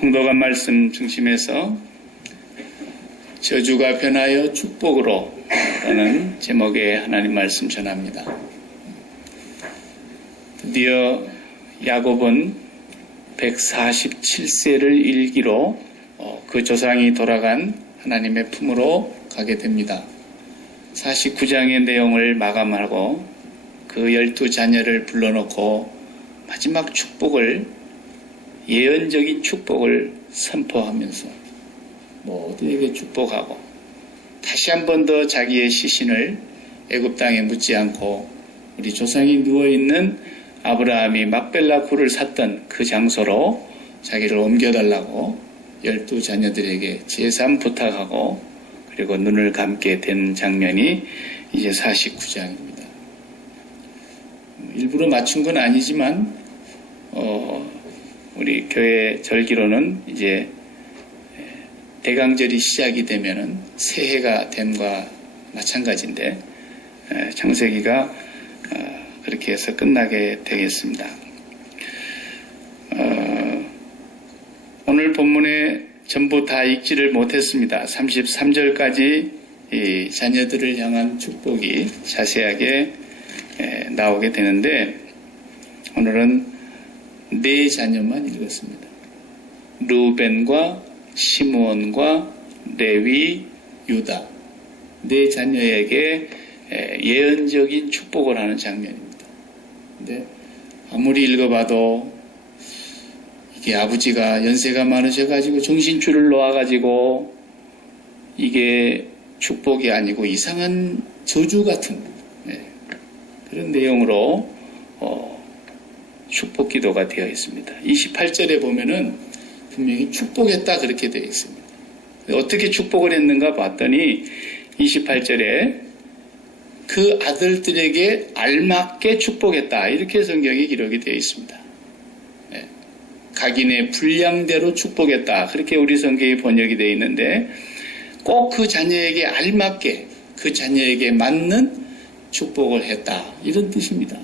공독한 말씀 중심에서 저주가 변하여 축복으로 라는 제목의 하나님 말씀 전합니다. 드디어 야곱은 147세를 일기로 그 조상이 돌아간 하나님의 품으로 가게 됩니다. 49장의 내용을 마감하고 그 12자녀를 불러놓고 마지막 축복을, 예언적인 축복을 선포하면서 모두에게 축복하고 다시 한 번 더 자기의 시신을 애굽 땅에 묻지 않고 우리 조상이 누워있는 아브라함이 막벨라 굴을 샀던 그 장소로 자기를 옮겨달라고 12자녀들에게 제삼 부탁하고 그리고 눈을 감게 된 장면이 이제 49장입니다. 일부러 맞춘 건 아니지만 우리 교회 절기로는 이제 대강절이 시작이 되면은 새해가 됨과 마찬가지인데 창세기가 그렇게 해서 끝나게 되겠습니다. 오늘 본문에 전부 다 읽지를 못했습니다. 33절까지 이 자녀들을 향한 축복이 자세하게 나오게 되는데 오늘은 4자녀만 읽었습니다. 루벤과 시므온과 레위, 유다 4자녀에게 예언적인 축복을 하는 장면입니다. 근데 아무리 읽어봐도 이게 아버지가 연세가 많으셔가지고 정신줄을 놓아가지고 이게 축복이 아니고 이상한 저주 같은 그런 내용으로 축복 기도가 되어 있습니다. 28절에 보면은 분명히 축복했다 그렇게 되어 있습니다. 어떻게 축복을 했는가 봤더니 28절에 그 아들들에게 알맞게 축복했다 이렇게 성경이 기록이 되어 있습니다. 각인의 분량대로 축복했다 그렇게 우리 성경이 번역이 되어 있는데 꼭 그 자녀에게 알맞게 그 자녀에게 맞는 축복을 했다 이런 뜻입니다.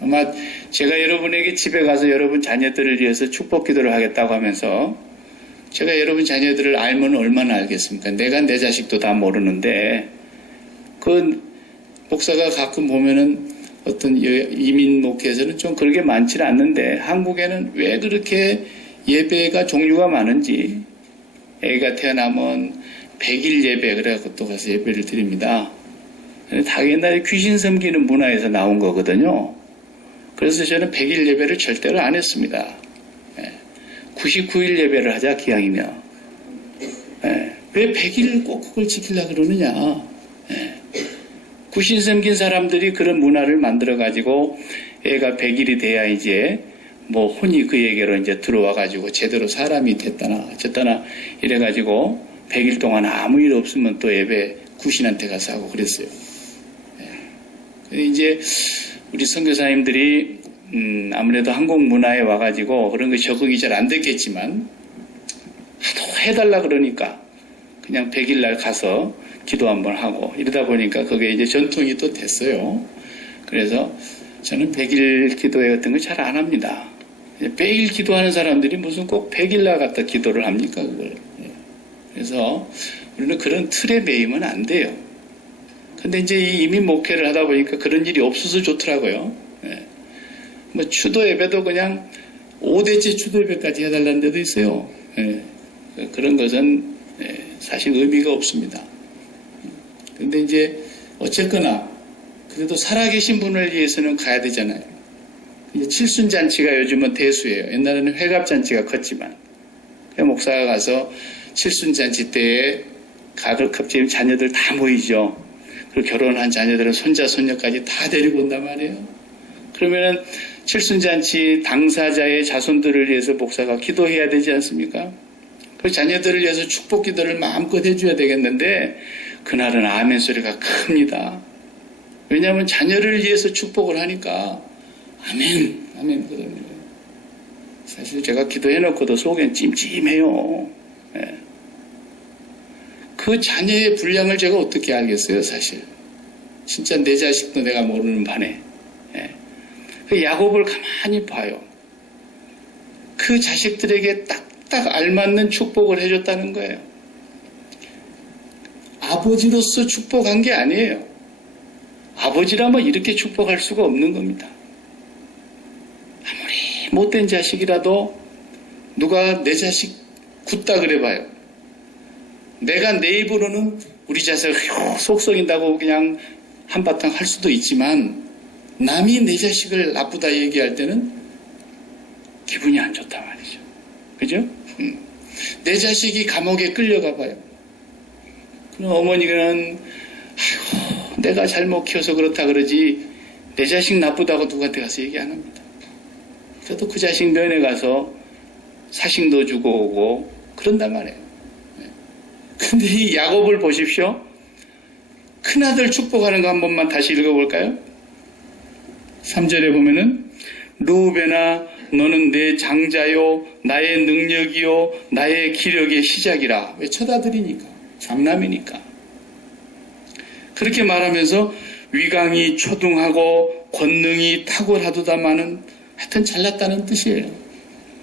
아마 제가 여러분에게 집에 가서 여러분 자녀들을 위해서 축복 기도를 하겠다고 하면서 제가 여러분 자녀들을 알면 얼마나 알겠습니까? 내가 내 자식도 다 모르는데 그 목사가 가끔 보면은 어떤 이민 목회에서는 좀 그렇게 많지는 않는데 한국에는 왜 그렇게 예배가 종류가 많은지 애가 태어나면 100일 예배 그래갖고 또 가서 예배를 드립니다. 다 옛날에 귀신 섬기는 문화에서 나온 거거든요. 그래서 저는 100일 예배를 절대로 안 했습니다. 99일 예배를 하자 기왕이면. 왜 100일을 꼭 그걸 지키려고 그러느냐. 귀신 섬긴 사람들이 그런 문화를 만들어가지고 애가 100일이 돼야 이제 뭐 혼이 그에게로 이제 들어와가지고 제대로 사람이 됐다나 어쨌다나 이래가지고 100일 동안 아무 일 없으면 또 예배 귀신한테 가서 하고 그랬어요. 이제 우리 선교사님들이 아무래도 한국 문화에 와가지고 그런 거 적응이 잘 안 됐겠지만 하도 해달라 그러니까 그냥 100일 날 가서 기도 한번 하고 이러다 보니까 그게 이제 전통이 또 됐어요. 그래서 저는 100일 기도회 같은 거 잘 안 합니다. 매일 기도하는 사람들이 무슨 꼭 100일 날 갖다 기도를 합니까 그걸. 그래서 우리는 그런 틀에 매이면 안 돼요. 근데 이제 이 이민 목회를 하다 보니까 그런 일이 없어서 좋더라고요. 뭐 추도 예배도 그냥 5대째 추도 예배까지 해달라는 데도 있어요. 그런 것은 사실 의미가 없습니다. 근데 이제 어쨌거나 그래도 살아계신 분을 위해서는 가야 되잖아요. 칠순잔치가 요즘은 대수예요. 옛날에는 회갑잔치가 컸지만 목사가 가서 칠순잔치 때에 가급적인 자녀들 다 모이죠. 그리고 결혼한 자녀들은 손자, 손녀까지 다 데리고 온단 말이에요. 그러면은 칠순잔치 당사자의 자손들을 위해서 목사가 기도해야 되지 않습니까? 그 자녀들을 위해서 축복 기도를 마음껏 해줘야 되겠는데 그날은 아멘 소리가 큽니다. 왜냐하면 자녀를 위해서 축복을 하니까 아멘, 아멘 그럽니다. 사실 제가 기도해놓고도 속엔 찜찜해요. 그 자녀의 분량을 제가 어떻게 알겠어요, 사실. 진짜 내 자식도 내가 모르는 판에. 그 야곱을 가만히 봐요. 그 그 자식들에게 딱딱 알맞는 축복을 해줬다는 거예요. 아버지로서 축복한 게 아니에요. 아버지라면 이렇게 축복할 수가 없는 겁니다. 아무리 못된 자식이라도 누가 내 자식 굳다 그래봐요. 내가 내 입으로는 우리 자식 속 썩인다고 그냥 한바탕 할 수도 있지만 남이 내 자식을 나쁘다 얘기할 때는 기분이 안 좋단 말이죠. 그죠? 내 자식이 감옥에 끌려가 봐요. 그럼 어머니는 아이고 내가 잘못 키워서 그렇다 그러지 내 자식 나쁘다고 누구한테 가서 얘기 안 합니다. 그래도 그 자식 면회 가서 사식도 주고 오고 그런단 말이에요. 근데 이 야곱을 보십시오. 큰아들 축복하는 거 한 번만 다시 읽어볼까요? 3절에 보면은 루벤아 너는 내 장자요 나의 능력이요 나의 기력의 시작이라. 왜 첫아들이니까 장남이니까. 그렇게 말하면서 위강이 초등하고 권능이 탁월하도다마는 하여튼 잘났다는 뜻이에요.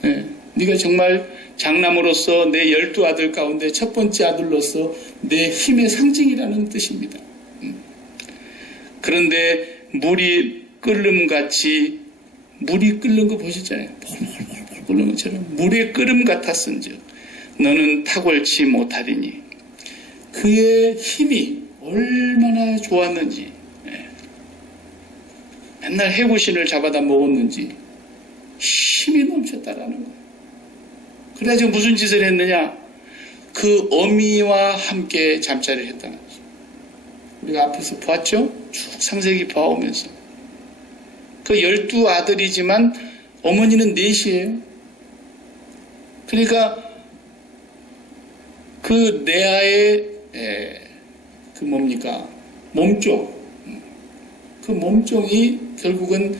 네. 네가 정말 장남으로서 내 12아들 가운데 첫 번째 아들로서 내 힘의 상징이라는 뜻입니다. 그런데 물이 끓음같이 물이 끓는 거 보셨잖아요. 펄펄펄 끓는 것처럼 물의 끓음 같았은즉 너는 탁월치 못하리니 그의 힘이 얼마나 좋았는지 맨날 해구신을 잡아다 먹었는지 힘이 넘쳤다라는 거예요. 그래가지고 무슨 짓을 했느냐? 그 어미와 함께 잠자리를 했다는 거죠. 우리가 앞에서 보았죠? 쭉 상세히 봐오면서 그 12아들이지만 어머니는 넷이에요. 그러니까 그 레아의 그 뭡니까? 몸종. 그 몸종이 결국은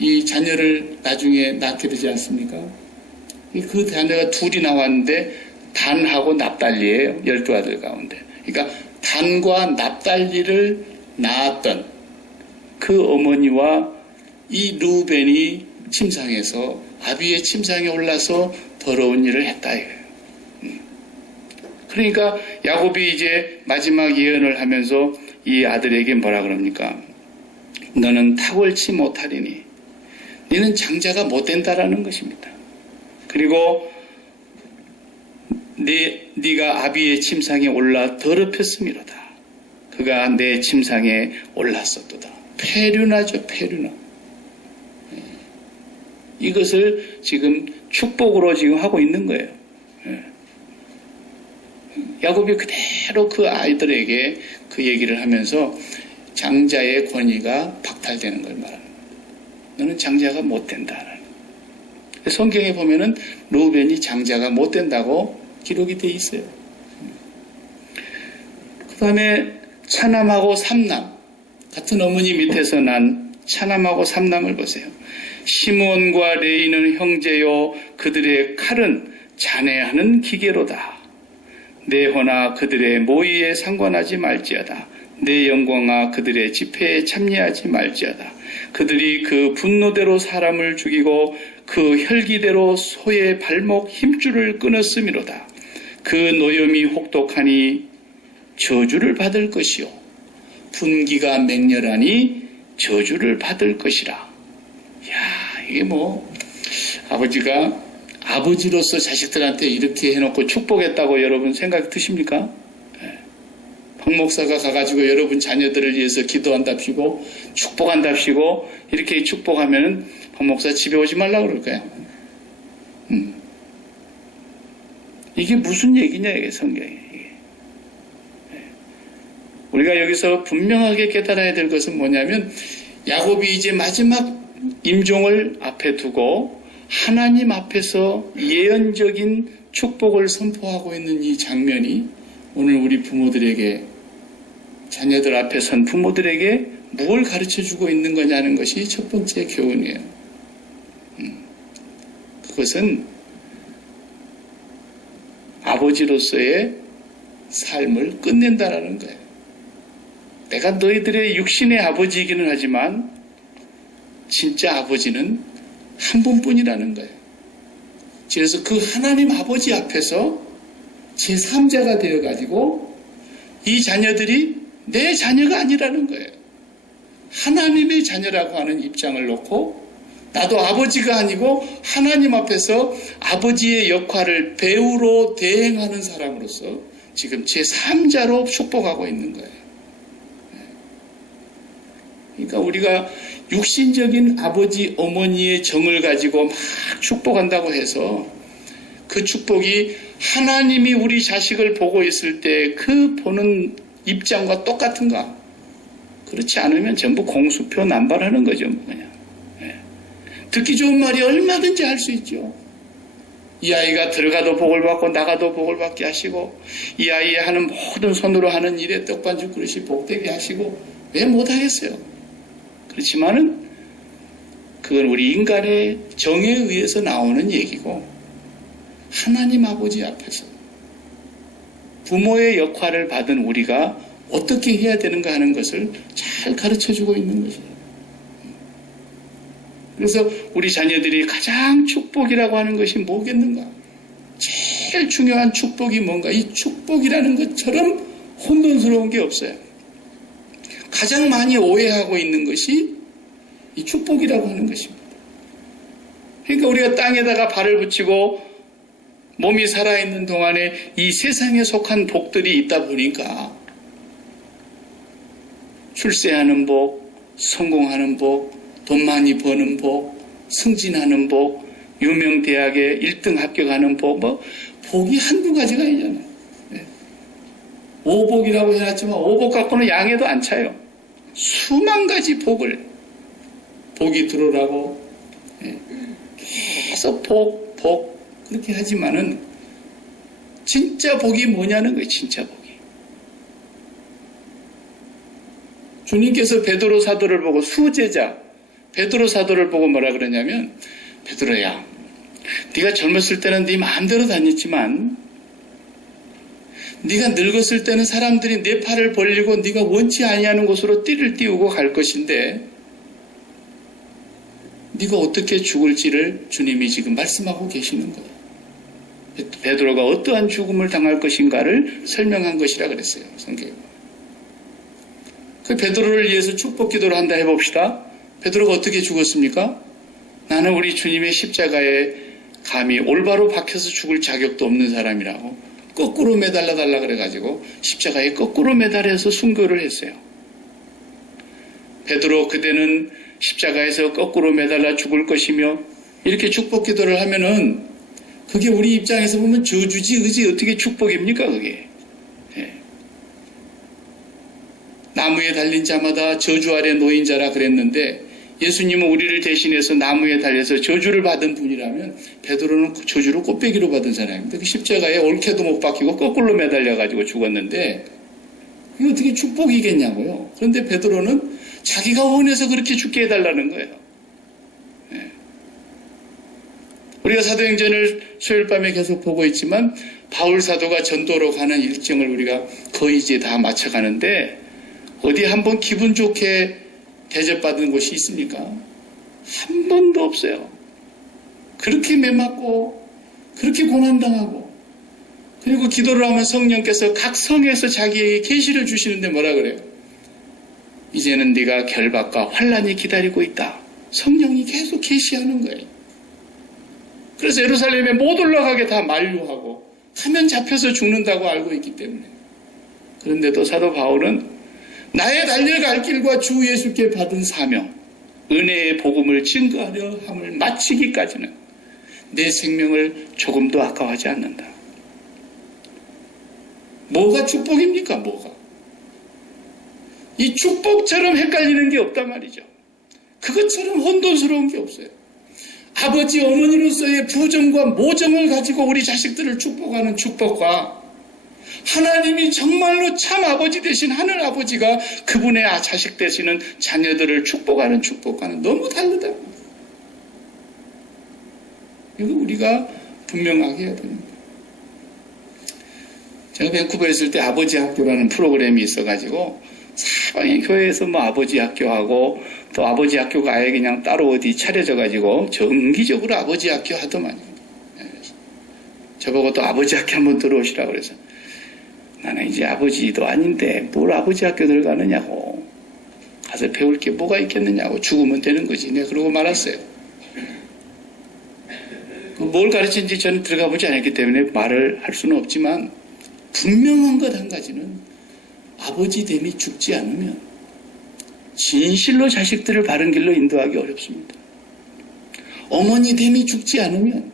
이 자녀를 나중에 낳게 되지 않습니까? 그 자녀가 둘이 나왔는데 단하고 납달리예요. 12아들 가운데. 그러니까 단과 납달리를 낳았던 그 어머니와 이 루벤이 침상에서 아비의 침상에 올라서 더러운 일을 했다 이거예요. 그러니까 야곱이 이제 마지막 예언을 하면서 이 아들에게 뭐라 그럽니까? 너는 탁월치 못하리니 너는 장자가 못 된다라는 것입니다. 그리고 네가 아비의 침상에 올라 더럽혔음이로다. 그가 내 침상에 올랐었도다. 폐륜하죠, 폐륜하. 이것을 지금 축복으로 지금 하고 있는 거예요. 야곱이 그대로 그 아이들에게 그 얘기를 하면서 장자의 권위가 박탈되는 걸 말합니다. 너는 장자가 못 된다. 성경에 보면은 루벤이 장자가 못 된다고 기록이 돼 있어요. 그 다음에 차남하고 삼남, 같은 어머니 밑에서 난 차남하고 삼남을 보세요. 시므온과 레이는 형제요 그들의 칼은 잔해하는 기계로다. 내 호나 그들의 모의에 상관하지 말지어다. 내 영광아 그들의 집회에 참여하지 말지어다. 그들이 그 분노대로 사람을 죽이고 그 혈기대로 소의 발목 힘줄을 끊었음이로다. 그 노염이 혹독하니 저주를 받을 것이요 분기가 맹렬하니 저주를 받을 것이라. 야, 이게 뭐 아버지가 아버지로서 자식들한테 이렇게 해놓고 축복했다고 여러분 생각이 드십니까? 박 목사가 가가지고 여러분 자녀들을 위해서 기도한답시고 축복한답시고 이렇게 축복하면은 박 목사 집에 오지 말라고 그럴 거야. 이게 무슨 얘기냐 이게 성경이. 우리가 여기서 분명하게 깨달아야 될 것은 뭐냐면 야곱이 이제 마지막 임종을 앞에 두고 하나님 앞에서 예언적인 축복을 선포하고 있는 이 장면이 오늘 우리 부모들에게 자녀들 앞에 선 부모들에게 무엇을 가르쳐주고 있는 거냐는 것이 첫 번째 교훈이에요. 그것은 아버지로서의 삶을 끝낸다라는 거예요. 내가 너희들의 육신의 아버지이기는 하지만 진짜 아버지는 한 분뿐이라는 거예요. 그래서 그 하나님 아버지 앞에서 제3자가 되어가지고 이 자녀들이 내 자녀가 아니라는 거예요. 하나님의 자녀라고 하는 입장을 놓고 나도 아버지가 아니고 하나님 앞에서 아버지의 역할을 배우로 대행하는 사람으로서 지금 제3자로 축복하고 있는 거예요. 그러니까 우리가 육신적인 아버지, 어머니의 정을 가지고 막 축복한다고 해서 그 축복이 하나님이 우리 자식을 보고 있을 때 그 보는 입장과 똑같은가? 그렇지 않으면 전부 공수표 남발하는 거죠. 그냥. 듣기 좋은 말이 얼마든지 할 수 있죠. 이 아이가 들어가도 복을 받고 나가도 복을 받게 하시고 이 아이의 하는 모든 손으로 하는 일에 떡반죽 그릇이 복되게 하시고 왜 못하겠어요? 그렇지만은 그건 우리 인간의 정에 의해서 나오는 얘기고 하나님 아버지 앞에서 부모의 역할을 받은 우리가 어떻게 해야 되는가 하는 것을 잘 가르쳐주고 있는 것이에요. 그래서 우리 자녀들이 가장 축복이라고 하는 것이 뭐겠는가? 제일 중요한 축복이 뭔가? 이 축복이라는 것처럼 혼돈스러운 게 없어요. 가장 많이 오해하고 있는 것이 이 축복이라고 하는 것입니다. 그러니까 우리가 땅에다가 발을 붙이고 몸이 살아있는 동안에 이 세상에 속한 복들이 있다 보니까 출세하는 복, 성공하는 복, 돈 많이 버는 복, 승진하는 복, 유명 대학에 1등 합격하는 복, 복이 한두 가지가 아니잖아요. 오복이라고 해놨지만 오복 갖고는 양에도 안 차요. 수만 가지 복이 들어오라고 계속 복 그렇게 하지만은 진짜 복이 뭐냐는 거예요. 진짜 복이. 주님께서 베드로 사도를 보고 수제자 베드로 사도를 보고 뭐라 그러냐면 베드로야 네가 젊었을 때는 네 마음대로 다녔지만 네가 늙었을 때는 사람들이 내 팔을 벌리고 네가 원치 아니하는 곳으로 띠를 띄우고 갈 것인데 네가 어떻게 죽을지를 주님이 지금 말씀하고 계시는 거예요. 베드로가 어떠한 죽음을 당할 것인가를 설명한 것이라 그랬어요. 성경에. 그 베드로를 위해서 축복 기도를 한다 해봅시다. 베드로가 어떻게 죽었습니까? 나는 우리 주님의 십자가에 감히 올바로 박혀서 죽을 자격도 없는 사람이라고 거꾸로 매달려 달라 그래가지고 십자가에 거꾸로 매달려서 순교를 했어요. 베드로 그대는 십자가에서 거꾸로 매달려 죽을 것이며 이렇게 축복 기도를 하면은 그게 우리 입장에서 보면 저주지 의지 어떻게 축복입니까 그게. 나무에 달린 자마다 저주 아래 놓인 자라 그랬는데 예수님은 우리를 대신해서 나무에 달려서 저주를 받은 분이라면 베드로는 저주를 꽃배기로 받은 사람입니다. 그 십자가에 옳게도 못 박히고 거꾸로 매달려가지고 죽었는데 이게 어떻게 축복이겠냐고요. 그런데 베드로는 자기가 원해서 그렇게 죽게 해달라는 거예요. 우리가 사도행전을 수요일 밤에 계속 보고 있지만 바울 사도가 전도로 가는 일정을 우리가 거의 이제 다 마쳐가는데 어디 한번 기분 좋게 대접받은 곳이 있습니까? 한 번도 없어요. 그렇게 매맞고 그렇게 고난당하고 그리고 기도를 하면 성령께서 각 성에서 자기에게 계시를 주시는데 뭐라 그래요? 이제는 네가 결박과 환난이 기다리고 있다. 성령이 계속 계시하는 거예요. 그래서 예루살렘에 못 올라가게 다 만류하고 가면 잡혀서 죽는다고 알고 있기 때문에. 그런데도 사도 바울은 나의 달려갈 길과 주 예수께 받은 사명, 은혜의 복음을 증거하려 함을 마치기까지는 내 생명을 조금도 아까워하지 않는다. 뭐가 축복입니까? 뭐가? 이 축복처럼 헷갈리는 게 없단 말이죠. 그것처럼 혼돈스러운 게 없어요. 아버지, 어머니로서의 부정과 모정을 가지고 우리 자식들을 축복하는 축복과 하나님이 정말로 참 아버지 되신 하늘 아버지가 그분의 자식 되시는 자녀들을 축복하는 축복과는 너무 다르다. 이거 우리가 분명하게 해야 됩니다. 제가 밴쿠버에 있을 때 아버지 학교라는 프로그램이 있어가지고 사방에 교회에서 뭐 아버지 학교하고 또 아버지 학교가 아예 그냥 따로 어디 차려져가지고 정기적으로 아버지 학교 하더만요. 저보고 또 아버지 학교 한번 들어오시라고 그래서 나는 이제 아버지도 아닌데 뭘 아버지 학교 들어가느냐고. 가서 배울 게 뭐가 있겠느냐고. 죽으면 되는 거지. 내가 그러고 말았어요. 뭘 가르치는지 저는 들어가 보지 않았기 때문에 말을 할 수는 없지만 분명한 것 한 가지는 아버지 됨이 죽지 않으면 진실로 자식들을 바른 길로 인도하기 어렵습니다. 어머니 됨이 죽지 않으면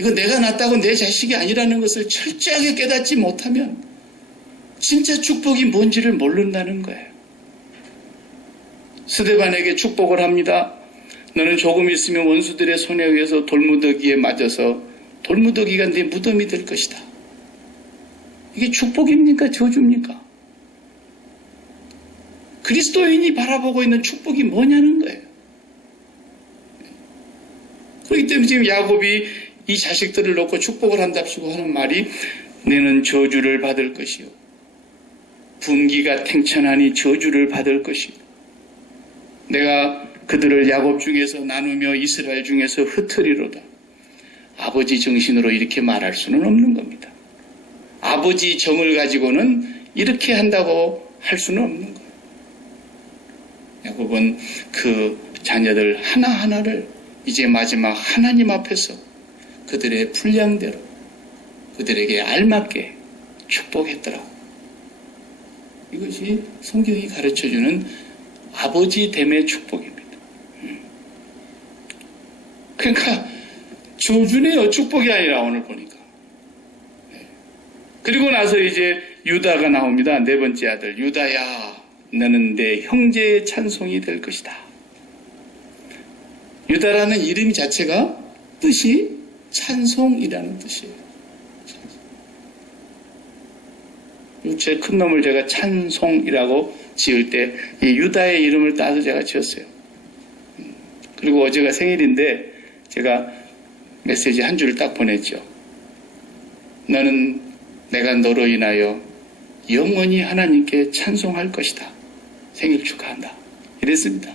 이거 내가 낳았다고 내 자식이 아니라는 것을 철저하게 깨닫지 못하면 진짜 축복이 뭔지를 모른다는 거예요. 스데반에게 축복을 합니다. 너는 조금 있으면 원수들의 손에 의해서 돌무더기에 맞아서 돌무더기가 네 무덤이 될 것이다. 이게 축복입니까? 저주입니까? 그리스도인이 바라보고 있는 축복이 뭐냐는 거예요. 그렇기 때문에 지금 야곱이 이 자식들을 놓고 축복을 한답시고 하는 말이 너는 저주를 받을 것이요. 분기가 탱천하니 저주를 받을 것이요. 내가 그들을 야곱 중에서 나누며 이스라엘 중에서 흩으리로다. 아버지 정신으로 이렇게 말할 수는 없는 겁니다. 아버지 정을 가지고는 이렇게 한다고 할 수는 없는 거예요. 야곱은 그 자녀들 하나하나를 이제 마지막 하나님 앞에서 그들의 분량대로 그들에게 알맞게 축복했더라고. 이것이 성경이 가르쳐주는 아버지 됨의 축복입니다. 그러니까 저주네요. 축복이 아니라 오늘 보니까. 그리고 나서 이제 유다가 나옵니다. 네 번째 아들. 유다야, 너는 내 형제의 찬송이 될 것이다. 유다라는 이름 자체가 뜻이 찬송이라는 뜻이에요. 제 큰 놈을 제가 찬송이라고 지을 때 이 유다의 이름을 따서 제가 지었어요. 그리고 어제가 생일인데 제가 메시지 한 줄을 딱 보냈죠. 너는 내가 너로 인하여 영원히 하나님께 찬송할 것이다. 생일 축하한다. 이랬습니다.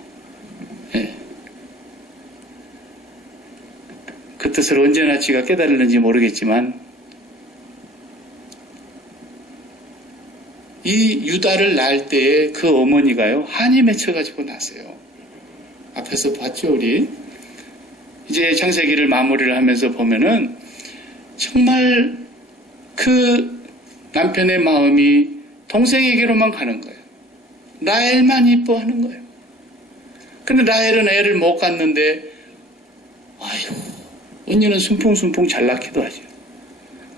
네. 그 뜻을 언제나 지가 깨달았는지 모르겠지만 이 유다를 낳을 때에 그 어머니가요 한이 맺혀가지고 났어요. 앞에서 봤죠 우리. 이제 창세기를 마무리를 하면서 보면은 정말 그 남편의 마음이 동생에게로만 가는 거예요. 라헬만 이뻐하는 거예요. 근데 라헬은 애를 못 갖는데 아유 언니는 순풍순풍 잘 낳기도 하죠.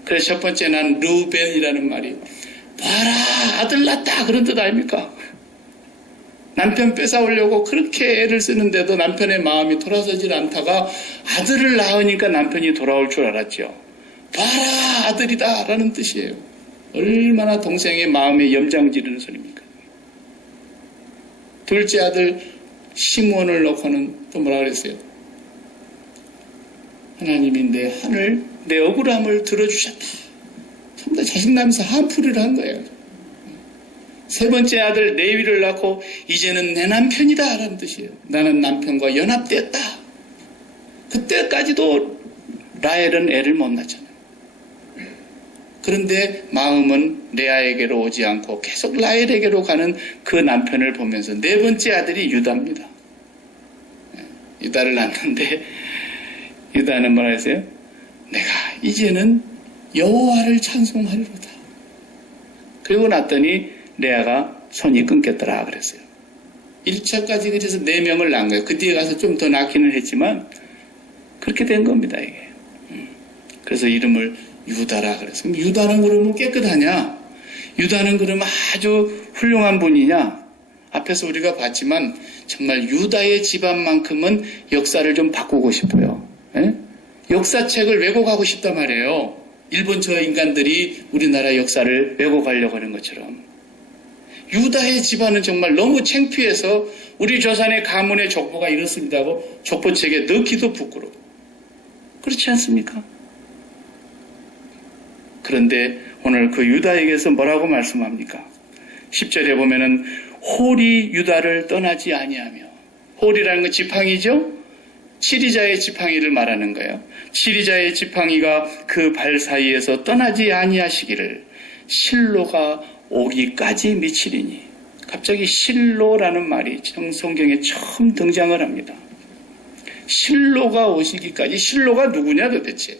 그래서 첫 번째 난 르벤이라는 말이 봐라 아들 낳았다 그런 뜻 아닙니까? 남편 뺏어오려고 그렇게 애를 쓰는데도 남편의 마음이 돌아서질 않다가 아들을 낳으니까 남편이 돌아올 줄 알았죠. 봐라 아들이다 라는 뜻이에요. 얼마나 동생의 마음에 염장 지르는 소리입니까? 둘째 아들 시므온을 놓고는 또 뭐라 그랬어요? 하나님이 내 한을 내 억울함을 들어주셨다. 전부 다 자식나면서 한풀이를 한 거예요. 세 번째 아들 레위를 낳고 이제는 내 남편이다 라는 뜻이에요. 나는 남편과 연합되었다. 그때까지도 라헬은 애를 못 낳잖아요. 그런데 마음은 레아에게로 오지 않고 계속 라헬에게로 가는 그 남편을 보면서 네 번째 아들이 유다입니다. 유다를 낳는데 유다는 뭐라 했어요? 내가 이제는 여호와를 찬송하리로다. 그리고 났더니 레아가 손이 끊겼더라 그랬어요. 1차까지 그래서 4명을 낳은 거예요. 그 뒤에 가서 좀 더 낳기는 했지만 그렇게 된 겁니다 이게. 그래서 이름을 유다라 그랬어요. 유다는 그러면 깨끗하냐? 유다는 그러면 아주 훌륭한 분이냐? 앞에서 우리가 봤지만 정말 유다의 집안만큼은 역사를 좀 바꾸고 싶어요. 예? 역사책을 왜곡하고 싶단 말이에요. 일본 저 인간들이 우리나라 역사를 왜곡하려고 하는 것처럼. 유다의 집안은 정말 너무 창피해서 우리 조상의 가문의 족보가 이렇습니다 하고 족보책에 넣기도 부끄러워. 그렇지 않습니까? 그런데 오늘 그 유다에게서 뭐라고 말씀합니까? 10절에 보면은 홀이 유다를 떠나지 아니하며, 홀이라는 건 지팡이죠? 치리자의 지팡이를 말하는 거예요. 치리자의 지팡이가 그 발 사이에서 떠나지 아니하시기를 실로가 오기까지 미치리니. 갑자기 실로라는 말이 성경에 처음 등장을 합니다. 실로가 오시기까지. 실로가 누구냐 도대체?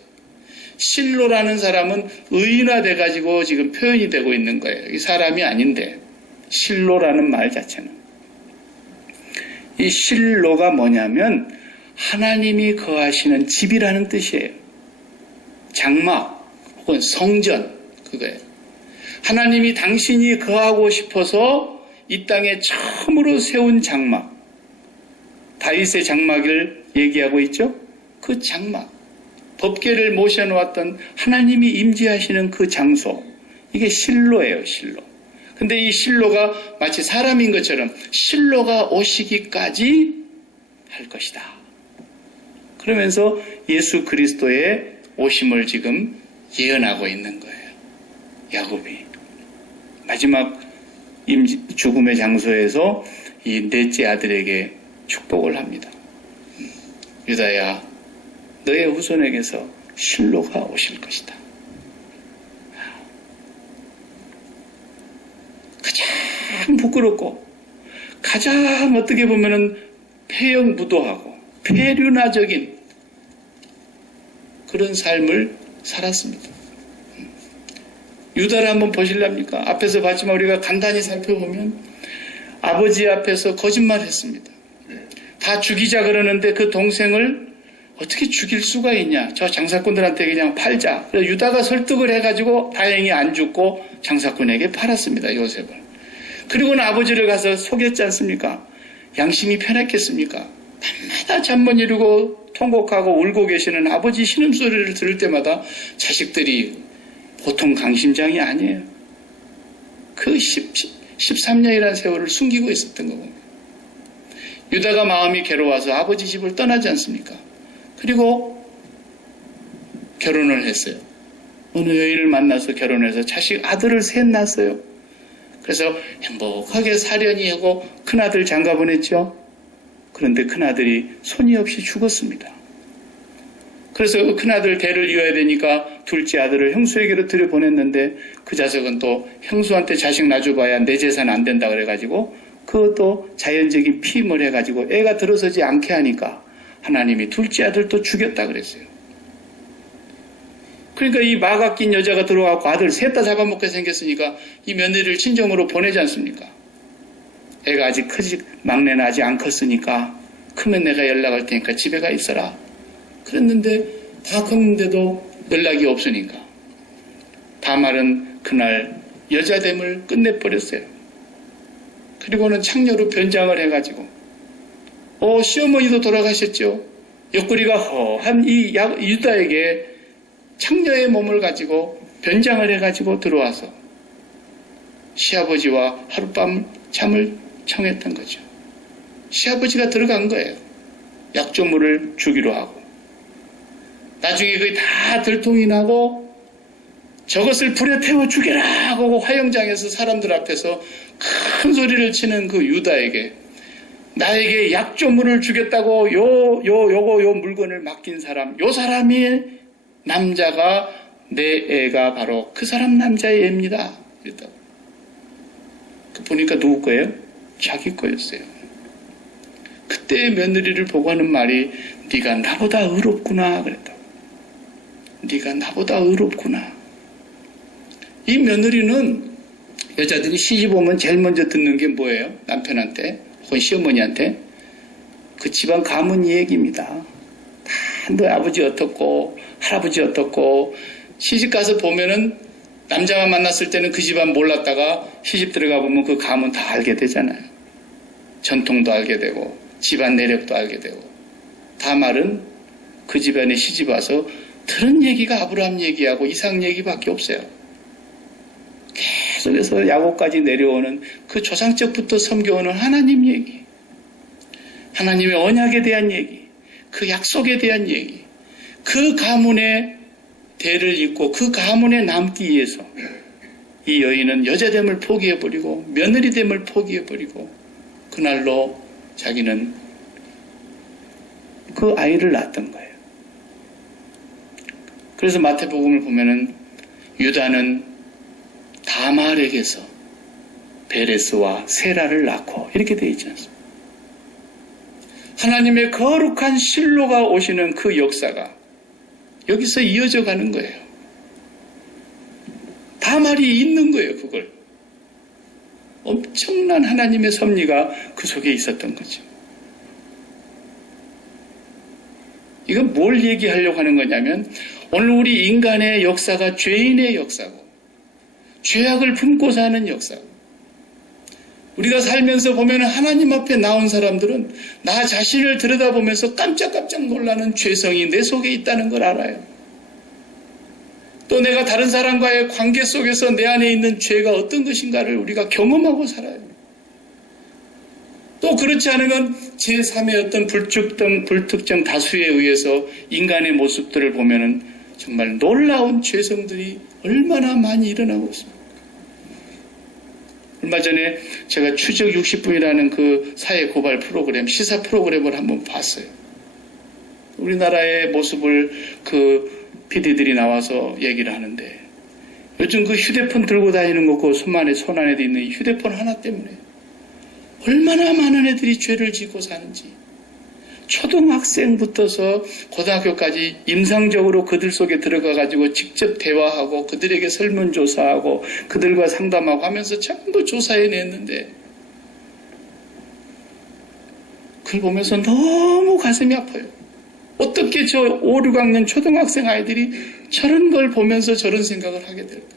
실로라는 사람은 의인화돼가지고 지금 표현이 되고 있는 거예요. 이 사람이 아닌데, 실로라는 말 자체는. 이 실로가 뭐냐면 하나님이 거하시는 집이라는 뜻이에요. 장막 혹은 성전, 그거예요. 하나님이 당신이 거하고 싶어서 이 땅에 처음으로 세운 장막, 다윗의 장막을 얘기하고 있죠. 그 장막, 법궤를 모셔놓았던 하나님이 임재하시는 그 장소, 이게 실로예요. 실로. 근데 이 실로가 마치 사람인 것처럼 실로가 오시기까지 할 것이다. 그러면서 예수 그리스도의 오심을 지금 예언하고 있는 거예요. 야곱이 마지막 죽음의 장소에서 이 넷째 아들에게 축복을 합니다. 유다야, 너의 후손에게서 실로가 오실 것이다. 가장 부끄럽고 가장 어떻게 보면은 폐역무도하고 폐륜화적인 그런 삶을 살았습니다. 유다를 한번 보실랍니까? 앞에서 봤지만 우리가 간단히 살펴보면 아버지 앞에서 거짓말했습니다. 다 죽이자 그러는데 그 동생을 어떻게 죽일 수가 있냐? 저 장사꾼들한테 그냥 팔자. 그래서 유다가 설득을 해가지고 다행히 안 죽고 장사꾼에게 팔았습니다. 요셉을. 그리고는 아버지를 가서 속였지 않습니까? 양심이 편했겠습니까? 밤마다 잠 못 이루고 통곡하고 울고 계시는 아버지 신음소리를 들을 때마다 자식들이 보통 강심장이 아니에요. 그 13년이라는 세월을 숨기고 있었던 거고. 유다가 마음이 괴로워서 아버지 집을 떠나지 않습니까? 그리고 결혼을 했어요. 어느 여인을 만나서 결혼해서 아들을 셋 낳았어요. 그래서 행복하게 사려니 하고 큰아들 장가 보냈죠. 그런데 큰아들이 손이 없이 죽었습니다. 그래서 그 큰아들 대를 이어야 되니까 둘째 아들을 형수에게로 들여보냈는데 그 자식은 또 형수한테 자식 놔줘봐야 내 재산 안 된다 그래가지고 그것도 자연적인 피임을 해가지고 애가 들어서지 않게 하니까 하나님이 둘째 아들 또 죽였다 그랬어요. 그러니까 이 마가 낀 여자가 들어와서 아들 셋 다 잡아먹게 생겼으니까 이 며느리를 친정으로 보내지 않습니까? 애가 아직 막내는 아직 안 컸으니까 크면 내가 연락할 테니까 집에 가 있어라. 그랬는데 다 컸는데도 연락이 없으니까 다말은 그날 여자됨을 끝내버렸어요. 그리고는 창녀로 변장을 해가지고 시어머니도 돌아가셨죠. 옆구리가 허한 이 유다에게 창녀의 몸을 가지고 변장을 해가지고 들어와서 시아버지와 하룻밤 잠을 청했던 거죠. 시아버지가 들어간 거예요. 약조물을 주기로 하고. 나중에 그게 다 들통이 나고 저것을 불에 태워 죽여라 하고 화영장에서 사람들 앞에서 큰 소리를 치는 그 유다에게 나에게 약조물을 주겠다고 요 물건을 맡긴 사람, 요 사람이 남자가 내 애가 바로 그 사람 남자의 애입니다. 그랬다고. 보니까 누구 거예요? 자기 거였어요. 그때 며느리를 보고 하는 말이 네가 나보다 의롭구나 그랬다고. 네가 나보다 의롭구나. 이 며느리는 여자들이 시집 오면 제일 먼저 듣는 게 뭐예요? 남편한테 혹은 시어머니한테 그 집안 가문 얘기입니다. 다 너 아버지 어떻고 할아버지 어떻고 시집 가서 보면은 남자만 만났을 때는 그 집안 몰랐다가 시집 들어가 보면 그 가문 다 알게 되잖아요. 전통도 알게 되고 집안 내력도 알게 되고. 다말은 그 집안에 시집 와서 들은 얘기가 아브라함 얘기하고 이삭 얘기밖에 없어요. 계속해서 야곱까지 내려오는 그 조상적부터 섬겨오는 하나님 얘기, 하나님의 언약에 대한 얘기, 그 약속에 대한 얘기, 그 가문의 대를 잇고 그 가문에 남기 위해서 이 여인은 여자됨을 포기해버리고 며느리됨을 포기해버리고 그날로 자기는 그 아이를 낳았던 거예요. 그래서 마태복음을 보면은 유다는 다말에게서 베레스와 세라를 낳고 이렇게 되어 있지 않습니까? 하나님의 거룩한 실로가 오시는 그 역사가 여기서 이어져 가는 거예요. 다말이 있는 거예요, 그걸. 엄청난 하나님의 섭리가 그 속에 있었던 거죠. 이건 뭘 얘기하려고 하는 거냐면 오늘 우리 인간의 역사가 죄인의 역사고 죄악을 품고 사는 역사고 우리가 살면서 보면 하나님 앞에 나온 사람들은 나 자신을 들여다보면서 깜짝깜짝 놀라는 죄성이 내 속에 있다는 걸 알아요. 또 내가 다른 사람과의 관계 속에서 내 안에 있는 죄가 어떤 것인가를 우리가 경험하고 살아요. 또 그렇지 않으면 제3의 어떤 불특정 다수에 의해서 인간의 모습들을 보면은 정말 놀라운 죄성들이 얼마나 많이 일어나고 있습니다. 얼마 전에 제가 추적 60분이라는 그 사회 고발 프로그램, 시사 프로그램을 한번 봤어요. 우리나라의 모습을 그 PD들이 나와서 얘기를 하는데 요즘 그 휴대폰 들고 다니는 거 그 손 안에 있는 이 휴대폰 하나 때문에 얼마나 많은 애들이 죄를 짓고 사는지 초등학생부터서 고등학교까지 임상적으로 그들 속에 들어가가지고 직접 대화하고 그들에게 설문조사하고 그들과 상담하고 하면서 전부 조사해냈는데 그걸 보면서 너무 가슴이 아파요. 어떻게 저 5, 6학년 초등학생 아이들이 저런 걸 보면서 저런 생각을 하게 될까?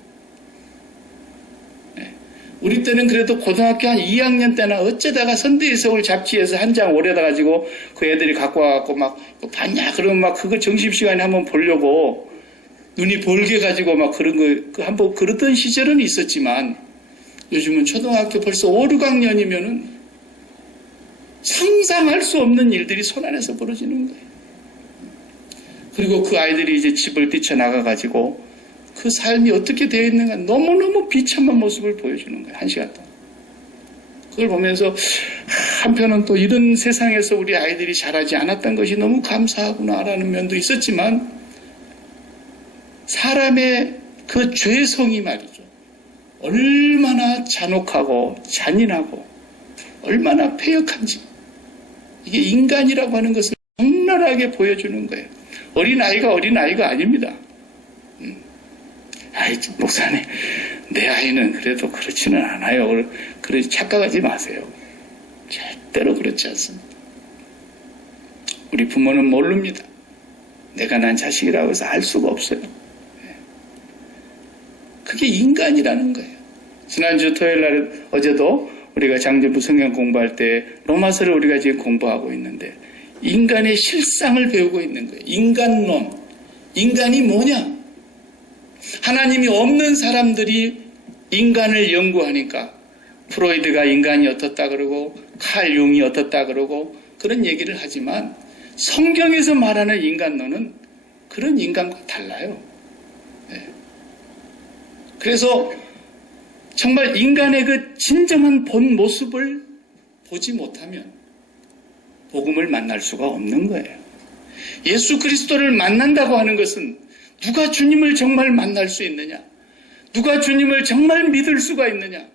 우리 때는 그래도 고등학교 한 2학년 때나 어쩌다가 선대의 서울 잡지에서 한 장 오려다 가지고 그 애들이 갖고 와갖고 막 봤냐? 그러면 막 그거 점심시간에 한번 보려고 눈이 벌게 가지고 막 그런 거 한번 그러던 시절은 있었지만 요즘은 초등학교 벌써 5, 6학년이면은 상상할 수 없는 일들이 손안에서 벌어지는 거예요. 그리고 그 아이들이 이제 집을 뛰쳐나가가지고 그 삶이 어떻게 되어 있는가 너무너무 비참한 모습을 보여주는 거예요. 1시간 동안. 그걸 보면서 한편은 또 이런 세상에서 우리 아이들이 자라지 않았던 것이 너무 감사하구나라는 면도 있었지만 사람의 그 죄성이 말이죠. 얼마나 잔혹하고 잔인하고 얼마나 패역한지 이게 인간이라고 하는 것을 적나라하게 보여주는 거예요. 어린아이가 어린아이가 아닙니다. 아이, 목사님, 내 아이는 그래도 그렇지는 않아요. 그래, 착각하지 마세요. 절대로 그렇지 않습니다. 우리 부모는 모릅니다. 내가 난 자식이라고 해서 알 수가 없어요. 그게 인간이라는 거예요. 지난주 토요일 날, 어제도 우리가 장제부 성경 공부할 때 로마서를 우리가 지금 공부하고 있는데 인간의 실상을 배우고 있는 거예요. 인간론. 인간이 뭐냐? 하나님이 없는 사람들이 인간을 연구하니까 프로이드가 인간이 어떻다 그러고 칼 융이 어떻다 그러고 그런 얘기를 하지만 성경에서 말하는 인간론은 그런 인간과 달라요. 네. 그래서 정말 인간의 그 진정한 본 모습을 보지 못하면 복음을 만날 수가 없는 거예요. 예수 그리스도를 만난다고 하는 것은 누가 주님을 정말 만날 수 있느냐? 누가 주님을 정말 믿을 수가 있느냐?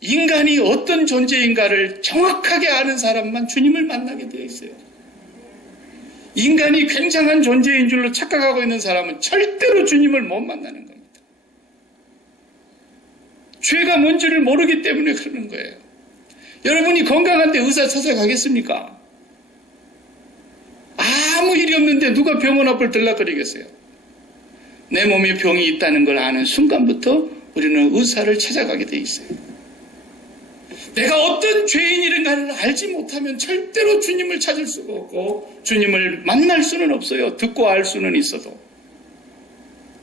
인간이 어떤 존재인가를 정확하게 아는 사람만 주님을 만나게 되어 있어요. 인간이 굉장한 존재인 줄로 착각하고 있는 사람은 절대로 주님을 못 만나는 겁니다. 죄가 뭔지를 모르기 때문에 그러는 거예요. 여러분이 건강한데 의사 찾아가겠습니까? 아무 일이 없는데 누가 병원 앞을 들락거리겠어요? 내 몸에 병이 있다는 걸 아는 순간부터 우리는 의사를 찾아가게 돼 있어요. 내가 어떤 죄인이른가를 알지 못하면 절대로 주님을 찾을 수가 없고 주님을 만날 수는 없어요. 듣고 알 수는 있어도.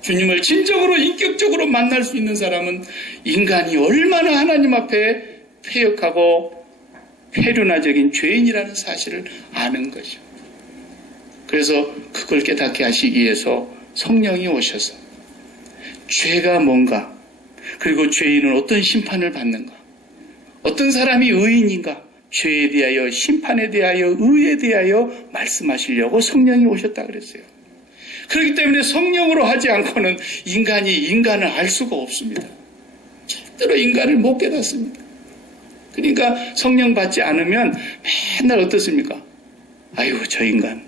주님을 진정으로 인격적으로 만날 수 있는 사람은 인간이 얼마나 하나님 앞에 패역하고 폐륜화적인 죄인이라는 사실을 아는 거죠. 그래서 그걸 깨닫게 하시기 위해서 성령이 오셔서 죄가 뭔가 그리고 죄인은 어떤 심판을 받는가 어떤 사람이 의인인가 죄에 대하여, 심판에 대하여, 의에 대하여 말씀하시려고 성령이 오셨다 그랬어요. 그렇기 때문에 성령으로 하지 않고는 인간이 인간을 알 수가 없습니다. 절대로 인간을 못 깨닫습니다. 그러니까 성령 받지 않으면 맨날 어떻습니까? 아이고 저 인간,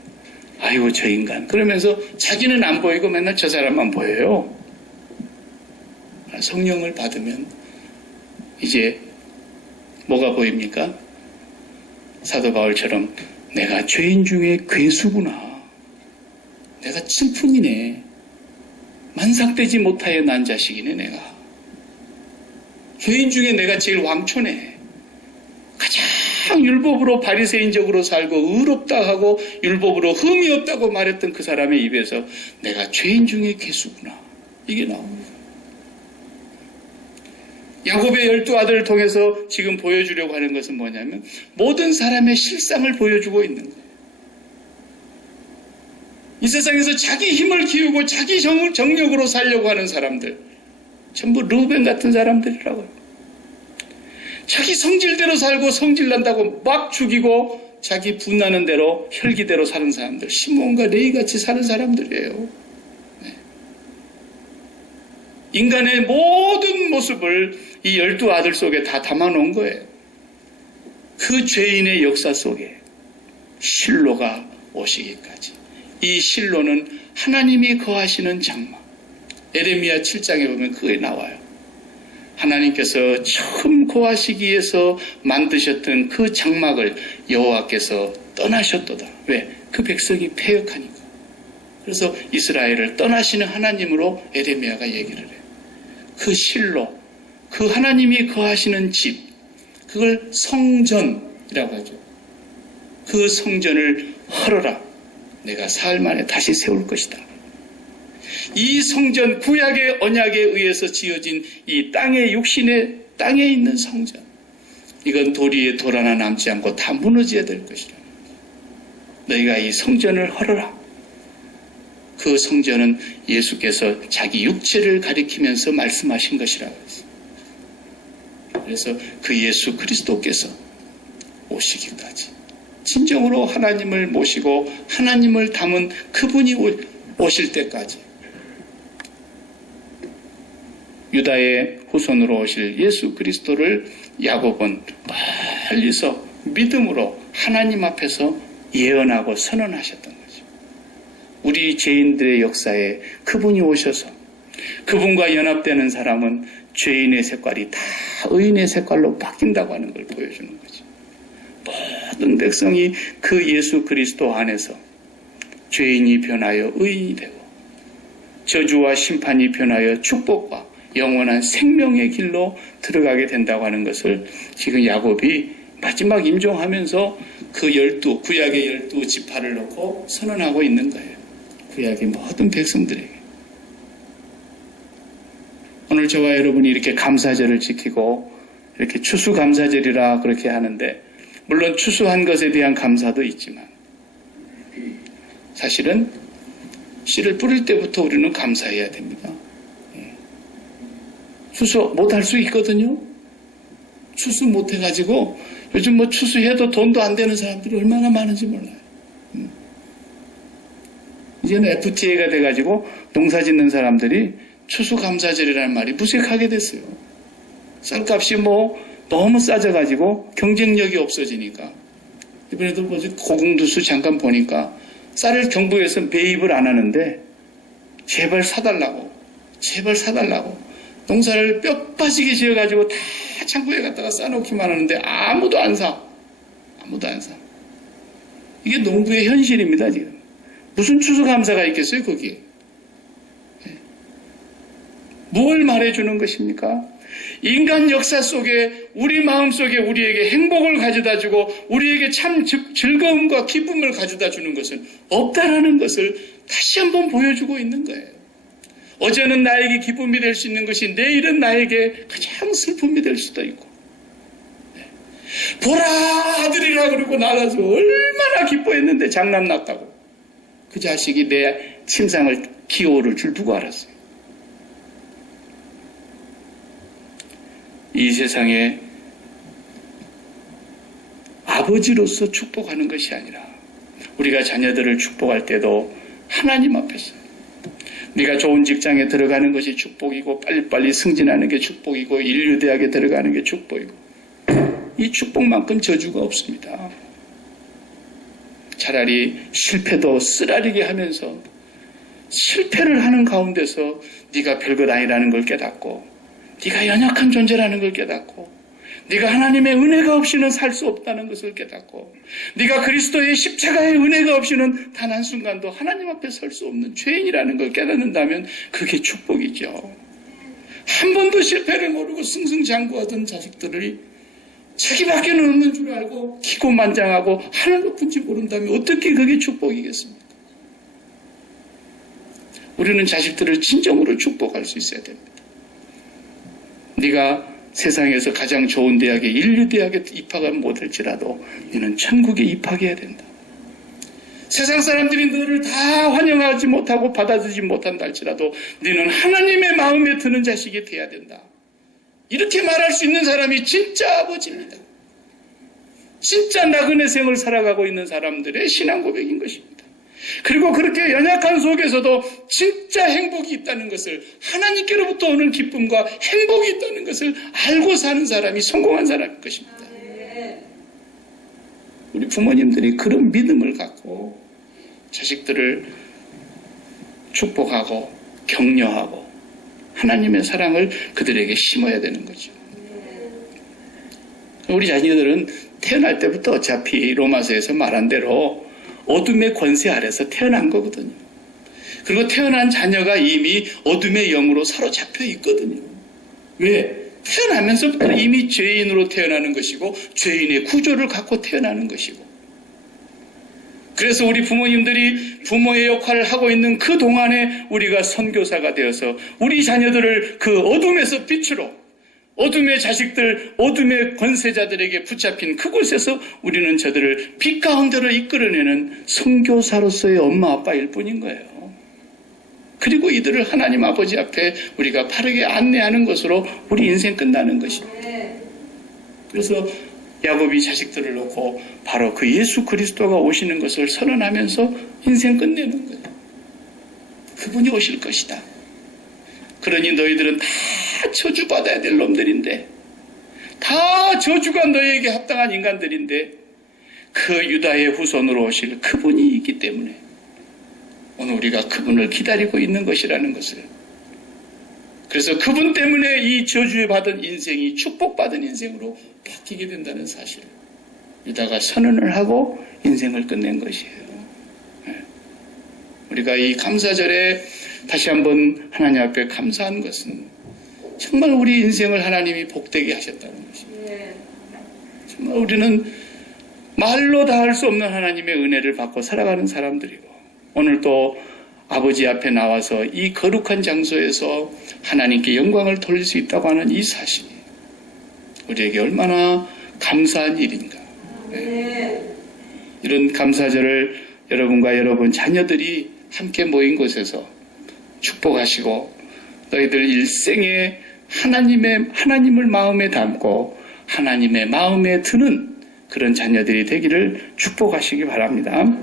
아이고 저 인간, 그러면서 자기는 안 보이고 맨날 저 사람만 보여요. 성령을 받으면 이제 뭐가 보입니까? 사도 바울처럼 내가 죄인 중에 괴수구나, 내가 칠풍이네, 만삭되지 못하여 난 자식이네, 내가 죄인 중에 내가 제일 왕초네, 가장 율법으로 바리새인적으로 살고 의롭다 하고 율법으로 흠이 없다고 말했던 그 사람의 입에서 내가 죄인 중에 괴수구나, 이게 나옵니다. 야곱의 12아들을 통해서 지금 보여주려고 하는 것은 뭐냐면 모든 사람의 실상을 보여주고 있는 거예요. 이 세상에서 자기 힘을 키우고 자기 정력으로 살려고 하는 사람들, 전부 르우벤 같은 사람들이라고요. 자기 성질대로 살고 성질난다고 막 죽이고 자기 분나는 대로 혈기대로 사는 사람들, 시몬과 레위같이 사는 사람들이에요. 인간의 모든 모습을 이 12아들 속에 다 담아놓은 거예요. 그 죄인의 역사 속에 실로가 오시기까지. 이 실로는 하나님이 거하시는 장막. 에레미야 7장에 보면 그게 나와요. 하나님께서 처음 거하시기 위해서 만드셨던 그 장막을 여호와께서 떠나셨도다. 왜? 그 백성이 패역하니까. 그래서 이스라엘을 떠나시는 하나님으로 에레미야가 얘기를 해요. 그 실로, 그 하나님이 거하시는 집, 그걸 성전이라고 하죠. 그 성전을 헐어라. 내가 사흘 만에 다시 세울 것이다. 이 성전, 구약의 언약에 의해서 지어진 이 땅의 육신의 땅에 있는 성전, 이건 돌 위에 돌 하나 남지 않고 다 무너져야 될 것이라. 너희가 이 성전을 헐어라. 그 성전은 예수께서 자기 육체를 가리키면서 말씀하신 것이라고 했어요. 그래서 그 예수 그리스도께서 오시기까지, 진정으로 하나님을 모시고 하나님을 담은 그분이 오실 때까지, 유다의 후손으로 오실 예수 그리스도를 야곱은 멀리서 믿음으로 하나님 앞에서 예언하고 선언하셨던 거죠. 우리 죄인들의 역사에 그분이 오셔서 그분과 연합되는 사람은 죄인의 색깔이 다 의인의 색깔로 바뀐다고 하는 걸 보여주는 거죠. 모든 백성이 그 예수 그리스도 안에서 죄인이 변하여 의인이 되고 저주와 심판이 변하여 축복과 영원한 생명의 길로 들어가게 된다고 하는 것을 지금 야곱이 마지막 임종하면서 그 구약의 12지파를 놓고 선언하고 있는 거예요. 구약의 모든 백성들에게. 오늘 저와 여러분이 이렇게 감사절을 지키고 이렇게 추수감사절이라 그렇게 하는데, 물론 추수한 것에 대한 감사도 있지만 사실은 씨를 뿌릴 때부터 우리는 감사해야 됩니다. 추수 못할 수 있거든요. 추수 못해가지고 요즘 뭐 추수해도 돈도 안 되는 사람들이 얼마나 많은지 몰라요. 이제는 FTA가 돼가지고 농사 짓는 사람들이 추수감사절이라는 말이 무색하게 됐어요. 쌀값이 뭐 너무 싸져가지고 경쟁력이 없어지니까. 이번에도 뭐지, 고궁두수 잠깐 보니까 쌀을 정부에서 매입을 안 하는데 제발 사달라고 농사를 뼈 빠지게 지어가지고 다 창고에 갖다가 싸놓기만 하는데 아무도 안 사. 이게 농부의 현실입니다, 지금. 무슨 추수감사가 있겠어요, 거기에? 뭘 말해주는 것입니까? 인간 역사 속에, 우리 마음 속에 우리에게 행복을 가져다 주고 우리에게 참 즐거움과 기쁨을 가져다 주는 것은 없다라는 것을 다시 한번 보여주고 있는 거예요. 어제는 나에게 기쁨이 될 수 있는 것이 내일은 나에게 가장 슬픔이 될 수도 있고, 보라 아들이라 그러고 나가서 얼마나 기뻐했는데 장난 났다고 그 자식이 내 침상을 기어오를 줄 누가 알았어요. 이 세상에 아버지로서 축복하는 것이 아니라 우리가 자녀들을 축복할 때도 하나님 앞에서 네가 좋은 직장에 들어가는 것이 축복이고 빨리빨리 승진하는 게 축복이고 인류대학에 들어가는 게 축복이고 이 축복만큼 저주가 없습니다. 차라리 실패도 쓰라리게 하면서 실패를 하는 가운데서 네가 별것 아니라는 걸 깨닫고 네가 연약한 존재라는 걸 깨닫고 네가 하나님의 은혜가 없이는 살 수 없다는 것을 깨닫고 네가 그리스도의 십자가의 은혜가 없이는 단 한순간도 하나님 앞에 설 수 없는 죄인이라는 걸 깨닫는다면 그게 축복이죠. 한 번도 실패를 모르고 승승장구하던 자식들이 자기밖에 없는 줄 알고 기고만장하고 하늘 높은지 모른다면 어떻게 그게 축복이겠습니까? 우리는 자식들을 진정으로 축복할 수 있어야 됩니다. 네가 세상에서 가장 좋은 대학에 인류대학에 입학을 못할지라도 너는 천국에 입학해야 된다. 세상 사람들이 너를 다 환영하지 못하고 받아들이지 못한다 할지라도 너는 하나님의 마음에 드는 자식이 돼야 된다. 이렇게 말할 수 있는 사람이 진짜 아버지입니다. 진짜 나그네 생을 살아가고 있는 사람들의 신앙 고백인 것입니다. 그리고 그렇게 연약한 속에서도 진짜 행복이 있다는 것을 하나님께로부터 오는 기쁨과 행복이 있다는 것을 알고 사는 사람이 성공한 사람일 것입니다. 우리 부모님들이 그런 믿음을 갖고 자식들을 축복하고 격려하고 하나님의 사랑을 그들에게 심어야 되는 거죠. 우리 자녀들은 태어날 때부터 어차피 로마서에서 말한 대로 어둠의 권세 아래서 태어난 거거든요. 그리고 태어난 자녀가 이미 어둠의 영으로 사로잡혀 있거든요. 왜? 태어나면서부터 이미 죄인으로 태어나는 것이고 죄인의 구조를 갖고 태어나는 것이고 그래서 우리 부모님들이 부모의 역할을 하고 있는 그 동안에 우리가 선교사가 되어서 우리 자녀들을 그 어둠에서 빛으로 어둠의 자식들, 어둠의 권세자들에게 붙잡힌 그곳에서 우리는 저들을 빛 가운데로 이끌어내는 선교사로서의 엄마 아빠일 뿐인 거예요. 그리고 이들을 하나님 아버지 앞에 우리가 바르게 안내하는 것으로 우리 인생 끝나는 것입니다. 그래서 야곱이 자식들을 놓고 바로 그 예수 그리스도가 오시는 것을 선언하면서 인생 끝내는 거예요. 그분이 오실 것이다. 그러니 너희들은 다 저주받아야 될 놈들인데 다 저주가 너희에게 합당한 인간들인데 그 유다의 후손으로 오실 그분이 있기 때문에 오늘 우리가 그분을 기다리고 있는 것이라는 것을 그래서 그분 때문에 이 저주에 받은 인생이 축복받은 인생으로 바뀌게 된다는 사실을 유다가 선언을 하고 인생을 끝낸 것이에요. 우리가 이 감사절에 다시 한번 하나님 앞에 감사한 것은 정말 우리 인생을 하나님이 복되게 하셨다는 것입니다. 정말 우리는 말로 다 할 수 없는 하나님의 은혜를 받고 살아가는 사람들이고 오늘 또 아버지 앞에 나와서 이 거룩한 장소에서 하나님께 영광을 돌릴 수 있다고 하는 이 사실이 우리에게 얼마나 감사한 일인가. 이런 감사절을 여러분과 여러분 자녀들이 함께 모인 곳에서 축복하시고 너희들 일생에 하나님을 마음에 담고 하나님의 마음에 드는 그런 자녀들이 되기를 축복하시기 바랍니다.